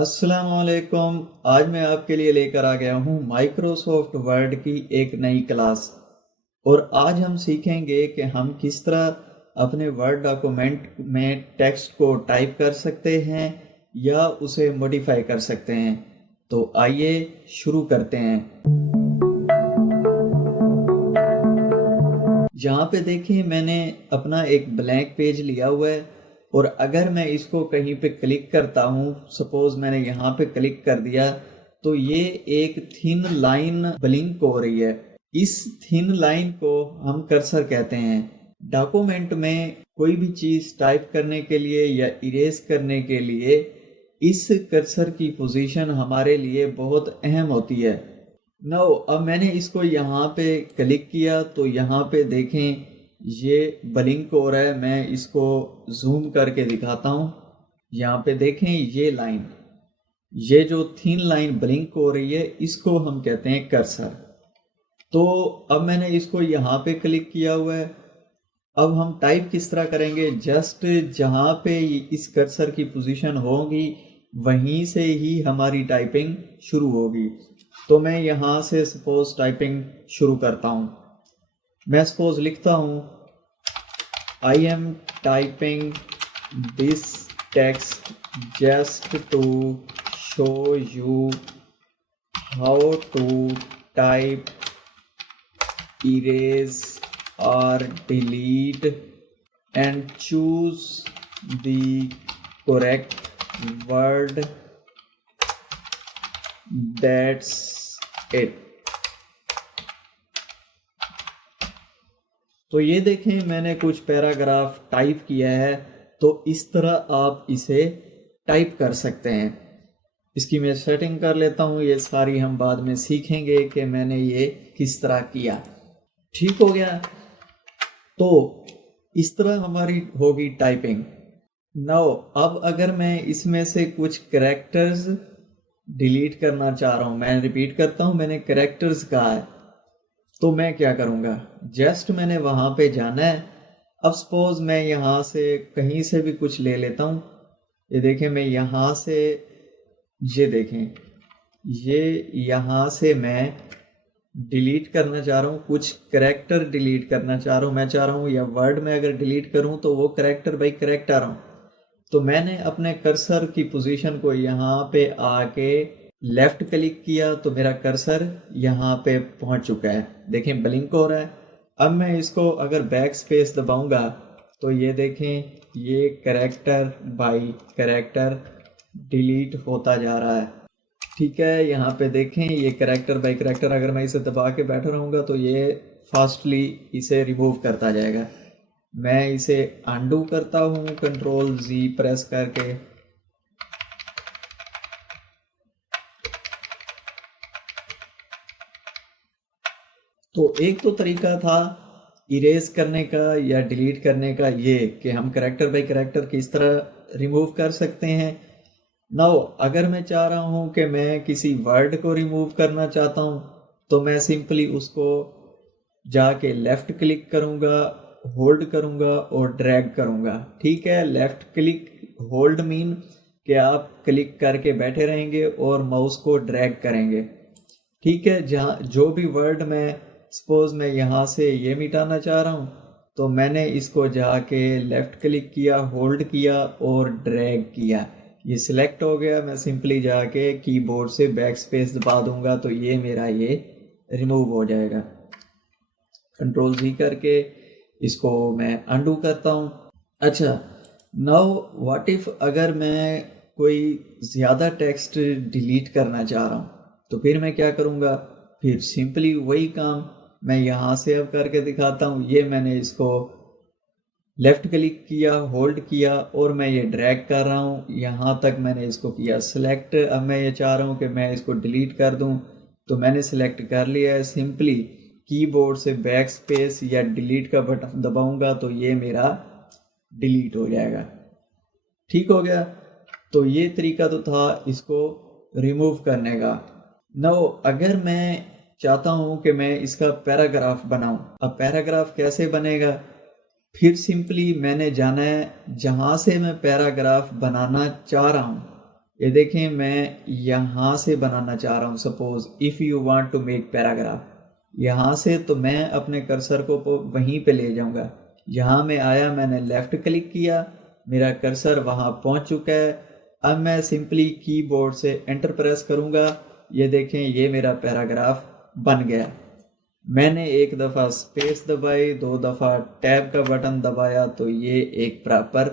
السلام علیکم۔ آج میں آپ کے لیے لے کر آ گیا ہوں مائکروسافٹ ورڈ کی ایک نئی کلاس، اور آج ہم سیکھیں گے کہ ہم کس طرح اپنے ورڈ ڈاکومنٹ میں ٹیکسٹ کو ٹائپ کر سکتے ہیں یا اسے موڈیفائی کر سکتے ہیں۔ تو آئیے شروع کرتے ہیں۔ یہاں پہ دیکھیں میں نے اپنا ایک بلینک پیج لیا ہوا ہے، اور اگر میں اس کو کہیں پہ کلک کرتا ہوں، سپوز میں نے یہاں پہ کلک کر دیا، تو یہ ایک تھن لائن بلنک ہو رہی ہے۔ اس تھن لائن کو ہم کرسر کہتے ہیں۔ ڈاکومنٹ میں کوئی بھی چیز ٹائپ کرنے کے لیے یا اریز کرنے کے لیے اس کرسر کی پوزیشن ہمارے لیے بہت اہم ہوتی ہے۔ اب میں نے اس کو یہاں پہ کلک کیا تو یہاں پہ دیکھیں یہ بلنک ہو رہا ہے۔ میں اس کو زوم کر کے دکھاتا ہوں۔ یہاں پہ دیکھیں یہ لائن، یہ جو تھن لائن بلنک ہو رہی ہے، اس کو ہم کہتے ہیں کرسر۔ تو اب میں نے اس کو یہاں پہ کلک کیا ہوا ہے۔ اب ہم ٹائپ کس طرح کریں گے؟ جسٹ جہاں پہ اس کرسر کی پوزیشن ہوگی وہیں سے ہی ہماری ٹائپنگ شروع ہوگی۔ تو میں یہاں سے سپوز ٹائپنگ شروع کرتا ہوں۔ میں سپوز لکھتا ہوں I am typing this text just to show you how to type, erase or delete and choose the correct word. That's it. تو یہ دیکھیں میں نے کچھ پیراگراف ٹائپ کیا ہے، تو اس طرح آپ اسے ٹائپ کر سکتے ہیں۔ اس کی میں سیٹنگ کر لیتا ہوں، یہ ساری ہم بعد میں سیکھیں گے کہ میں نے یہ کس طرح کیا۔ ٹھیک ہو گیا؟ تو اس طرح ہماری ہوگی ٹائپنگ۔ اب اگر میں اس میں سے کچھ کریکٹرز ڈیلیٹ کرنا چاہ رہا ہوں، میں ریپیٹ کرتا ہوں، میں نے کریکٹرز کہا ہے، تو میں کیا کروں گا؟ جسٹ میں نے وہاں پہ جانا ہے۔ اب سپوز میں یہاں سے کہیں سے بھی کچھ لے لیتا ہوں۔ یہ دیکھیں میں یہاں سے، یہ دیکھیں یہ یہاں سے میں ڈیلیٹ کرنا چاہ رہا ہوں، کچھ کریکٹر ڈیلیٹ کرنا چاہ رہا ہوں۔ میں چاہ رہا ہوں یا ورڈ میں اگر ڈیلیٹ کروں تو وہ کریکٹر بائی کریکٹ آ رہا ہوں۔ تو میں نے اپنے کرسر کی پوزیشن کو یہاں پہ آ کے لیفٹ کلک کیا تو میرا کرسر یہاں پہ پہنچ چکا ہے۔ دیکھیں بلنک ہو رہا ہے۔ اب میں اس کو اگر بیک سپیس دباؤں گا تو یہ دیکھیں یہ کریکٹر بائی کریکٹر ڈیلیٹ ہوتا جا رہا ہے۔ ٹھیک ہے، یہاں پہ دیکھیں یہ کریکٹر بائی کریکٹر، اگر میں اسے دبا کے بیٹھا رہوں گا تو یہ فاسٹلی اسے ریموو کرتا جائے گا۔ میں اسے انڈو کرتا ہوں کنٹرول زی پریس کر کے۔ تو ایک تو طریقہ تھا اریز کرنے کا یا ڈیلیٹ کرنے کا، یہ کہ ہم کریکٹر بائی کریکٹر کس طرح ریموو کر سکتے ہیں۔ اگر میں چاہ رہا ہوں کہ میں کسی ورڈ کو ریموو کرنا چاہتا ہوں تو میں سمپلی اس کو جا کے لیفٹ کلک کروں گا، ہولڈ کروں گا اور ڈریگ کروں گا۔ ٹھیک ہے، لیفٹ کلک ہولڈ مین کہ آپ کلک کر کے بیٹھے رہیں گے اور ماؤس کو ڈریگ کریں گے۔ ٹھیک ہے، جہاں جو بھی ورڈ میں سپوز میں یہاں سے یہ مٹانا چاہ رہا ہوں تو میں نے اس کو جا کے لیفٹ کلک کیا، ہولڈ کیا اور ڈریگ کیا، یہ سلیکٹ ہو گیا۔ میں سمپلی جا کے کی بورڈ سے بیک سپیس دبا دوں گا تو یہ میرا یہ ریموو ہو جائے گا۔ کنٹرول زی کر کے اس کو میں انڈو کرتا ہوں۔ اچھا، واٹ اف اگر میں کوئی زیادہ ٹیکسٹ ڈیلیٹ کرنا چاہ رہا ہوں تو پھر میں کیا کروں گا؟ پھر سمپلی وہی کام میں یہاں سے اب کر کے دکھاتا ہوں۔ یہ میں نے اس کو لیفٹ کلک کیا، ہولڈ کیا اور میں یہ ڈریگ کر رہا ہوں، یہاں تک میں نے اس کو کیا سلیکٹ۔ اب میں یہ چاہ رہا ہوں کہ میں اس کو ڈیلیٹ کر دوں تو میں نے سلیکٹ کر لیا ہے۔ سمپلی کی بورڈ سے بیک سپیس یا ڈیلیٹ کا بٹن دباؤں گا تو یہ میرا ڈیلیٹ ہو جائے گا۔ ٹھیک ہو گیا؟ تو یہ طریقہ تو تھا اس کو ریموو کرنے کا۔ اگر میں چاہتا ہوں کہ میں اس کا پیراگراف بناؤں، اب پیراگراف کیسے بنے گا؟ پھر سمپلی میں نے جانا ہے جہاں سے میں پیراگراف بنانا چاہ رہا ہوں، یہ دیکھیں میں یہاں سے بنانا چاہ رہا ہوں. Suppose if you want to make paragraph, یہاں سے تو میں اپنے کرسر کو وہیں پہ لے جاؤں گا. یہاں میں آیا، میں نے لیفٹ کلک کیا، میرا کرسر وہاں پہنچ چکا ہے. اب میں سمپلی کی بورڈ سے انٹر پریس کروں گا. یہ دیکھیں یہ میرا پیراگراف بن گیا. میں نے ایک دفعہ اسپیس دبائی، 2 دفعہ ٹیب کا بٹن دبایا تو یہ ایک پراپر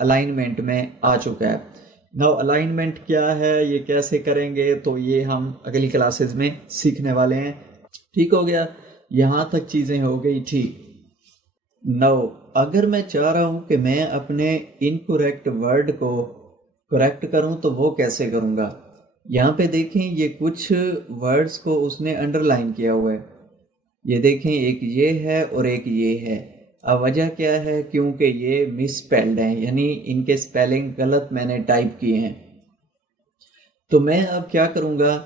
الائنمنٹ میں آ چکا ہے. نو الائنمنٹ کیا ہے، یہ کیسے کریں گے، تو یہ ہم اگلی کلاسز میں سیکھنے والے ہیں. ٹھیک ہو گیا، یہاں تک چیزیں ہو گئی ٹھیک. نو اگر میں چاہ رہا ہوں کہ میں اپنے انکریکٹ ورڈ کو کریکٹ کروں تو وہ کیسے کروں گا. یہاں پہ دیکھیں یہ کچھ ورڈز کو اس نے انڈر لائن کیا ہوا ہے. یہ دیکھیں ایک یہ ہے اور ایک یہ ہے. اب وجہ کیا ہے، کیونکہ یہ مس اسپیلڈ ہیں، یعنی ان کے اسپیلنگ غلط میں نے ٹائپ کیے ہیں. تو میں اب کیا کروں گا،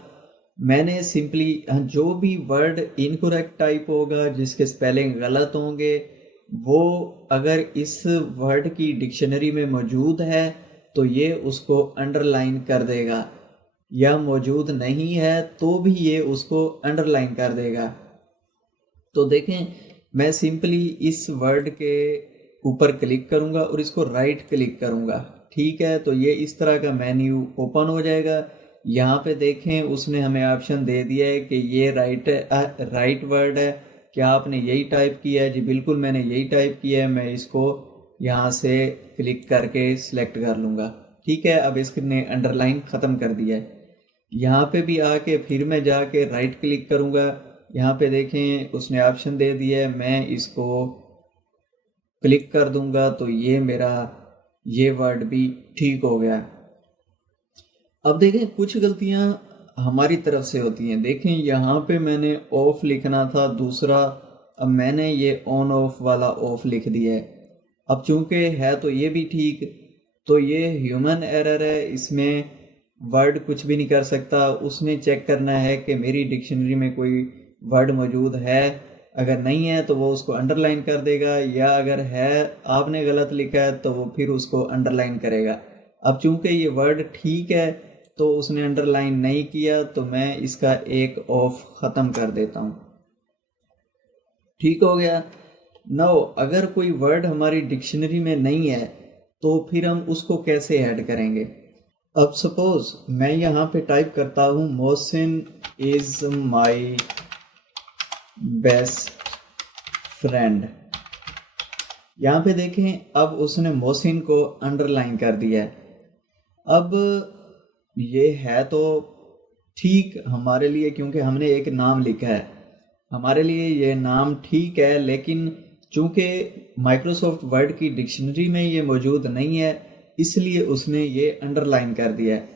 میں نے سمپلی جو بھی ورڈ انکریکٹ ٹائپ ہوگا، جس کے اسپیلنگ غلط ہوں گے، وہ اگر اس ورڈ کی ڈکشنری میں موجود ہے تو یہ اس کو انڈر لائن کر دے گا، یا موجود نہیں ہے تو بھی یہ اس کو انڈر لائن کر دے گا. تو دیکھیں میں سمپلی اس ورڈ کے اوپر کلک کروں گا اور اس کو رائٹ کلک کروں گا. ٹھیک ہے، تو یہ اس طرح کا مینیو اوپن ہو جائے گا. یہاں پہ دیکھیں اس نے ہمیں آپشن دے دیا ہے کہ یہ رائٹ ورڈ ہے، کیا آپ نے یہی ٹائپ کیا ہے؟ جی بالکل میں نے یہی ٹائپ کیا ہے. میں اس کو یہاں سے کلک کر کے سلیکٹ کر لوں گا. ٹھیک ہے، اب اس نے انڈر لائن ختم کر دیا ہے. یہاں پہ بھی آ کے پھر میں جا کے رائٹ کلک کروں گا. یہاں پہ دیکھیں اس نے آپشن دے دیا ہے، میں اس کو کلک کر دوں گا تو یہ میرا یہ ورڈ بھی ٹھیک ہو گیا. اب دیکھیں کچھ غلطیاں ہماری طرف سے ہوتی ہیں. دیکھیں یہاں پہ میں نے آف لکھنا تھا دوسرا، اب میں نے یہ آن آف والا آف لکھ دیا ہے. اب چونکہ ہے تو یہ بھی ٹھیک، تو یہ ہیومن ایرر ہے، اس میں ورڈ کچھ بھی نہیں کر سکتا. اس نے چیک کرنا ہے کہ میری ڈکشنری میں کوئی ورڈ موجود ہے، اگر نہیں ہے تو وہ اس کو انڈر لائن کر دے گا، یا اگر ہے آپ نے غلط لکھا ہے تو وہ پھر اس کو انڈر لائن کرے گا. اب چونکہ یہ ورڈ ٹھیک ہے تو اس نے انڈر لائن نہیں کیا، تو میں اس کا ایک آف ختم کر دیتا ہوں. ٹھیک ہو گیا. نو اگر کوئی ورڈ ہماری ڈکشنری میں نہیں ہے تو پھر ہم اس کو کیسے ایڈ کریں گے. اب سپوز میں یہاں پہ ٹائپ کرتا ہوں محسن از مائی بیسٹ فرینڈ. یہاں پہ دیکھیں اب اس نے محسن کو انڈر لائن کر دیا ہے. اب یہ ہے تو ٹھیک ہمارے لیے، کیونکہ ہم نے ایک نام لکھا ہے، ہمارے لیے یہ نام ٹھیک ہے، لیکن چونکہ مائکروسافٹ ورڈ کی ڈکشنری میں یہ موجود نہیں ہے اس لیے اس نے یہ انڈر لائن کر دیا ہے.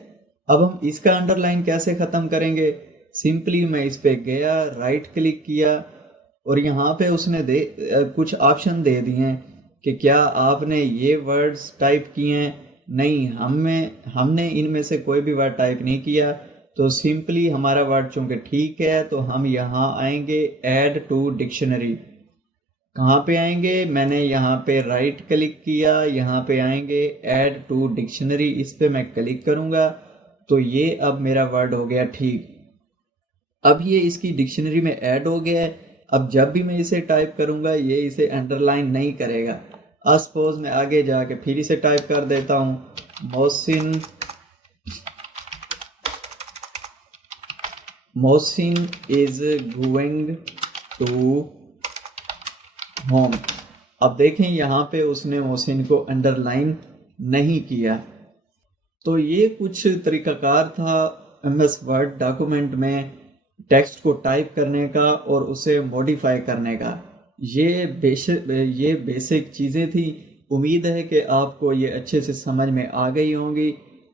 اب ہم اس کا انڈر لائن کیسے ختم کریں گے، سمپلی میں اس پہ گیا، رائٹ کلک کیا، اور یہاں پہ اس نے کچھ آپشن دے دیے ہیں کہ کیا آپ نے یہ ورڈز ٹائپ کیے ہیں. نہیں، ہم نے ان میں سے کوئی بھی ورڈ ٹائپ نہیں کیا. تو سمپلی ہمارا ورڈ چونکہ ٹھیک ہے تو ہم یہاں آئیں گے ایڈ ٹو ڈکشنری. کہاں پہ آئیں گے، میں نے یہاں پہ رائٹ کلک کیا، یہاں پہ آئیں گے ایڈ ٹو ڈکشنری، اس پہ میں کلک کروں گا تو یہ اب میرا ورڈ ہو گیا ٹھیک. اب یہ اس کی ڈکشنری میں ایڈ ہو گیا ہے. اب جب بھی میں اسے ٹائپ کروں گا یہ اسے انڈر لائن نہیں کرے گا. سپوز میں آگے جا کے پھر اسے ٹائپ کر دیتا ہوں، محسن از گوئنگ ٹو ہوم. اب دیکھیں یہاں پہ اس نے محسن کو انڈر لائن نہیں کیا. تو یہ کچھ طریقہ کار تھا ایم ایس ورڈ ڈاکومنٹ میں ٹیکسٹ کو ٹائپ کرنے کا اور اسے موڈیفائی کرنے کا. یہ بیسک چیزیں تھیں. امید ہے کہ آپ کو یہ اچھے سے سمجھ میں آ گئی ہوں گی.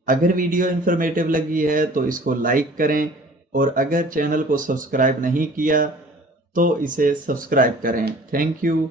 اگر ویڈیو انفارمیٹیو لگی ہے تو اس کو لائک کریں، اور اگر چینل کو سبسکرائب نہیں کیا تو اسے سبسکرائب کریں. Thank you.